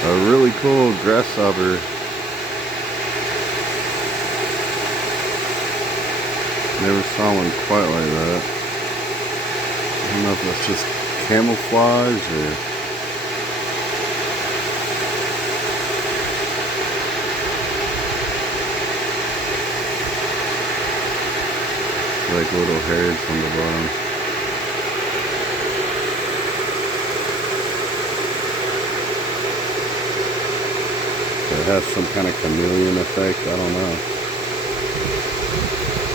A really cool grasshopper. Never saw one quite like that. I don't know if that's just camouflage or... like little hairs on the bottom. It has some kind of chameleon effect, I don't know.